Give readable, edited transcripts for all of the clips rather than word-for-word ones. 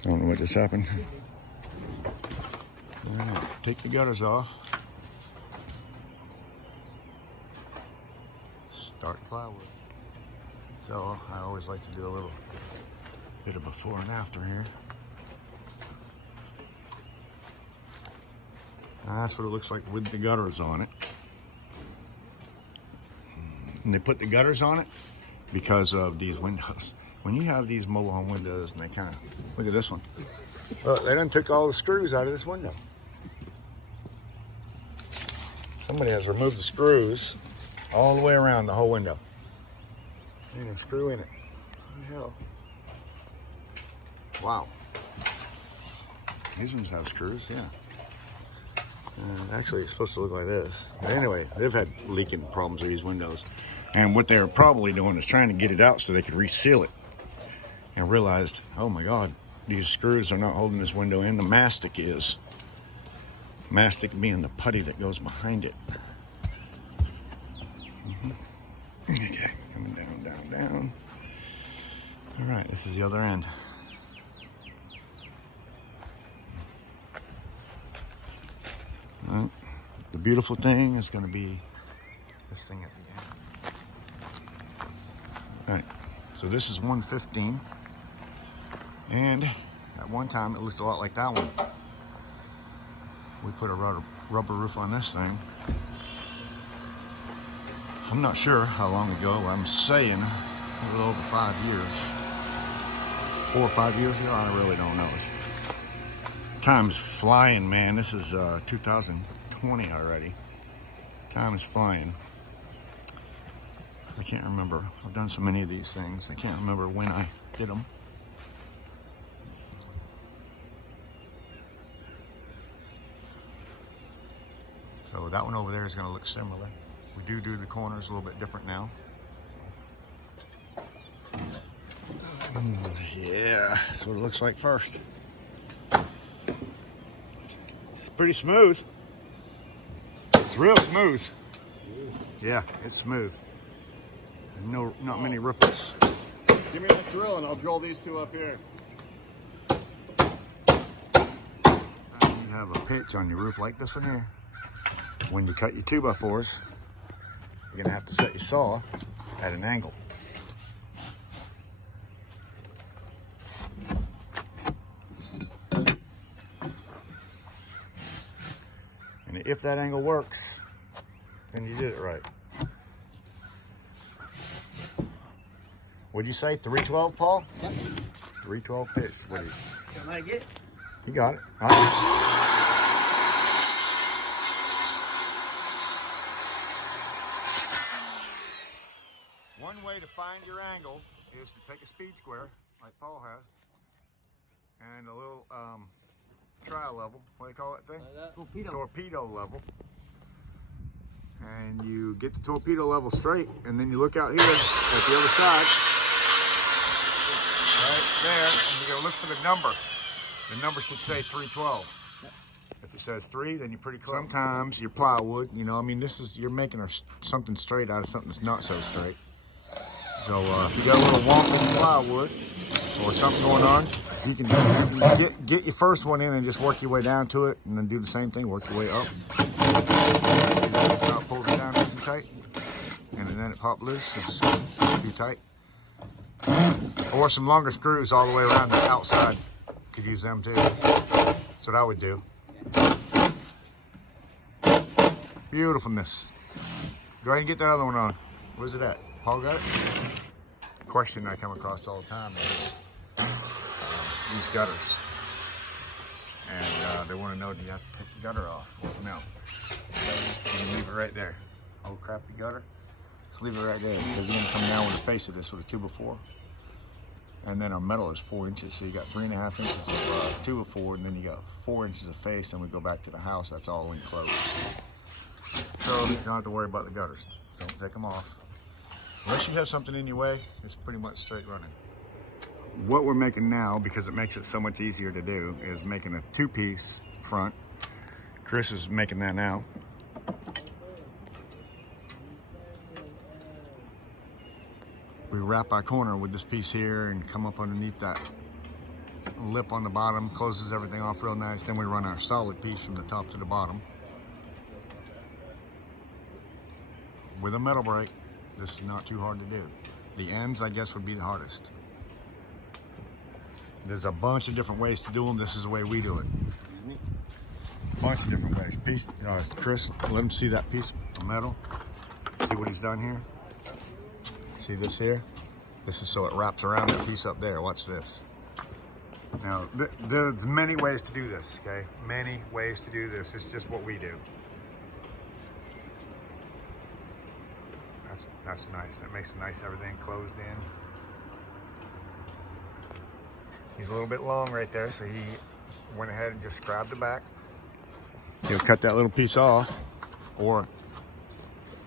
I don't know what just happened. All right, take the gutters off. Start plywood. So I always like to do a little bit of before and after here. That's what it looks like with the gutters on it. And they put the gutters on it because of these windows. When you have these mobile home windows and they kind of, look at this one. Look, they done took all the screws out of this window. Somebody has removed the screws all the way around the whole window. Ain't a screw in it. What the hell? Wow. These ones have screws, yeah. Actually, it's supposed to look like this. But anyway, they've had leaking problems with these windows. And what they're probably doing is trying to get it out so they could reseal it. And realized, oh my God, these screws are not holding this window in. The mastic is. Mastic being the putty that goes behind it. Okay, coming down, down, down. All right, this is the other end. All right. The beautiful thing is going to be this thing at the end. All right, so this is 115, and at one time it looked a lot like that one. We put a rubber roof on this thing. I'm not sure how long ago. I'm saying a little over 5 years. 4 or 5 years ago, I really don't know. Time's flying, man. This is 2020 already. Time is flying. I can't remember. I've done so many of these things. I can't remember when I did them. So that one over there is going to look similar. We do the corners a little bit different now. Yeah, that's what it looks like first. It's pretty smooth. It's real smooth. Yeah, it's smooth. No, not many ripples. Give me that drill and I'll drill these two up here. You have a pitch on your roof like this one here. When you cut your 2x4s, you're gonna have to set your saw at an angle. And if that angle works, then you did it right. What'd you say, 312, Paul? Yep. 312 pitch. What do you? Can I get? You got it. All right. One way to find your angle is to take a speed square, like Paul has, and a little trial level. What do you call that thing? Torpedo. Torpedo level. And you get the torpedo level straight, and then you look out here at the other side. Right there, and you're gonna look for the number. The number should say 312. If it says 3, then you're pretty close. Sometimes your plywood, you know, I mean, you're making something straight out of something that's not so straight. So if you got a little wonky plywood or something going on, you can get your first one in and just work your way down to it, and then do the same thing, work your way up. Pull it down nice and tight, and then it pop loose. It's too tight. Or some longer screws all the way around the outside. Could use them too. That's what I would do. Beautifulness. Go ahead and get that other one on. Where's it at? Paul got it? Question I come across all the time is these gutters. And they want to know, do you have to take the gutter off? Well, no. You can leave it right there. Old crappy gutter. Just leave it right there, because you're going to come down with the face of this with a 2x4. And then our metal is 4 inches, so you got 3.5 inches of 2x4, and then you got 4 inches of face, and we go back to the house, that's all enclosed. So you don't have to worry about the gutters. Don't take them off. Unless you have something in your way, it's pretty much straight running. What we're making now, because it makes it so much easier to do, is making a 2-piece front. Chris is making that now. We wrap our corner with this piece here and come up underneath that lip on the bottom, closes everything off real nice. Then we run our solid piece from the top to the bottom with a metal brake. This is not too hard to do. The ends, I guess, would be the hardest. There's a bunch of different ways to do them. This is the way we do it. Bunch of different ways. Chris, let him see that piece of metal. See what he's done here? See this here? This is so it wraps around that piece up there. Watch this. Now, there's many ways to do this, okay? Many ways to do this. It's just what we do. That's nice. That makes it nice, everything closed in. He's a little bit long right there, so he went ahead and just grabbed the back. He'll cut that little piece off, or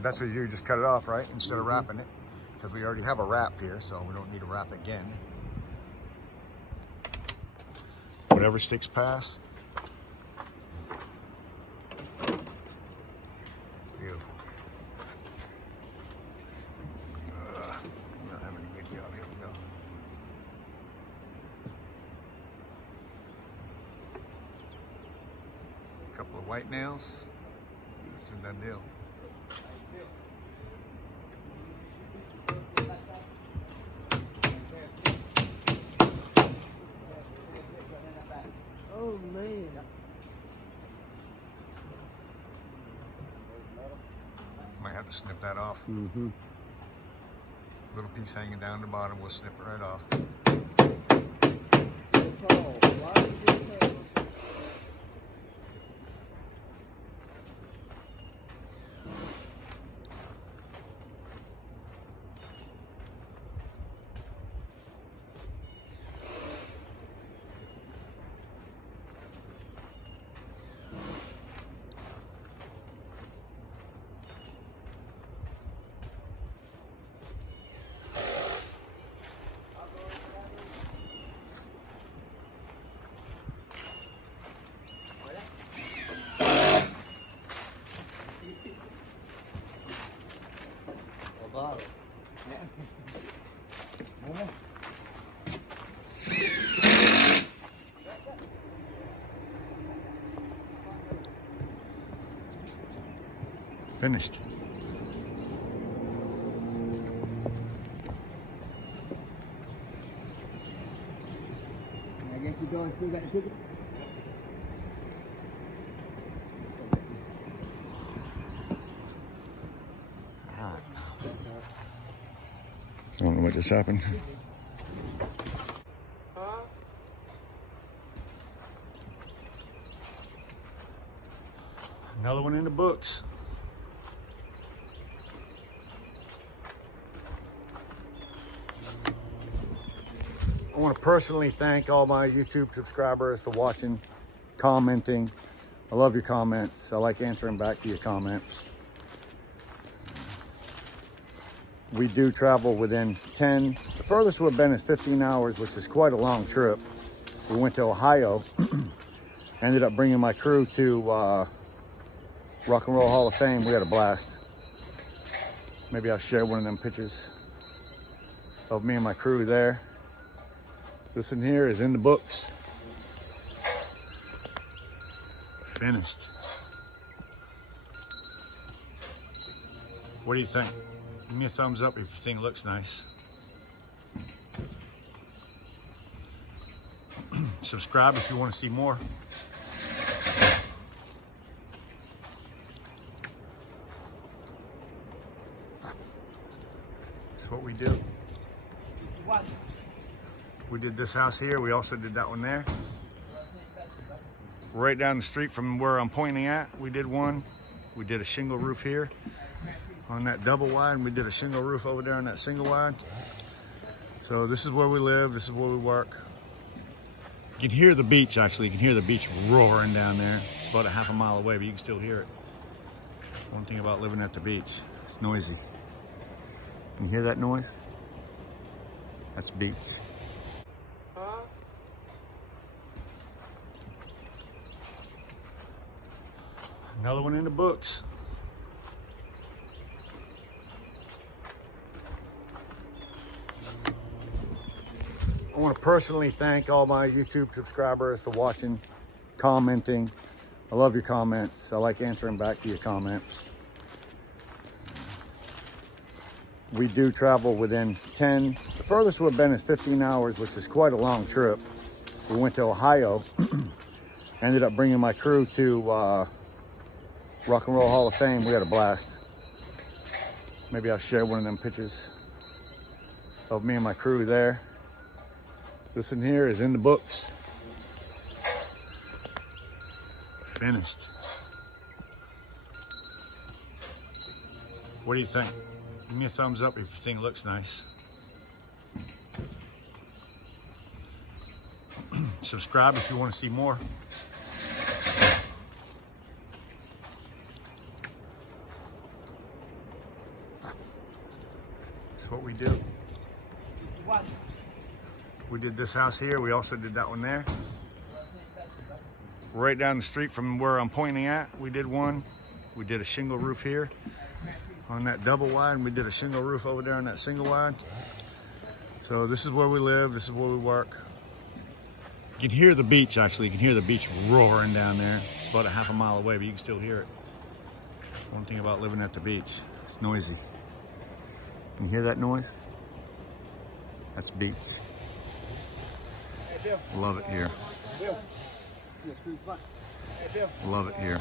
that's what you do, just cut it off, right? Instead of wrapping it, because we already have a wrap here, so we don't need to wrap again. Whatever sticks past. It's beautiful. I'm not having a good job. Here we go. A couple of white nails. It's a done deal. Oh man. Might have to snip that off. Mm-hmm. Little piece hanging down the bottom, we'll snip it right off. Finished. I guess you guys still got the ticket? I don't know what just happened. Another one in the books. I want to personally thank all my YouTube subscribers for watching, commenting. I love your comments. I like answering back to your comments. We do travel within 10. The furthest we've been is 15 hours, which is quite a long trip. We went to Ohio. Ended up bringing my crew to Rock and Roll Hall of Fame. We had a blast. Maybe I'll share one of them pictures of me and my crew there. This one here is in the books. Finished. What do you think? Give me a thumbs up if you think it looks nice. Subscribe if you want to see more. That's what we do. We did this house here. We also did that one there. Right down the street from where I'm pointing at, we did one. We did a shingle roof here on that double wide, and we did a shingle roof over there on that single wide. So this is where we live. This is where we work. You can hear the beach, actually. You can hear the beach roaring down there. It's about a half a mile away, but you can still hear it. One thing about living at the beach, it's noisy. Can you hear that noise? That's beach. Another one in the books. I want to personally thank all my YouTube subscribers for watching, commenting. I love your comments. I like answering back to your comments. We do travel within 10. The furthest we've been is 15 hours, which is quite a long trip. We went to Ohio. Ended up bringing my crew to Rock and Roll Hall of Fame. We had a blast. Maybe I'll share one of them pictures of me and my crew there. This one here is in the books. Finished. What do you think? Give me a thumbs up if you think it looks nice. Subscribe if you want to see more. That's what we do. We did this house here. We also did that one there. Right down the street from where I'm pointing at, we did one. We did a shingle roof here on that double wide, and we did a shingle roof over there on that single wide. So this is where we live. This is where we work. You can hear the beach, actually. You can hear the beach roaring down there. It's about a half a mile away, but you can still hear it. One thing about living at the beach, it's noisy. Can you hear that noise? That's beach. Love it here. Love it here.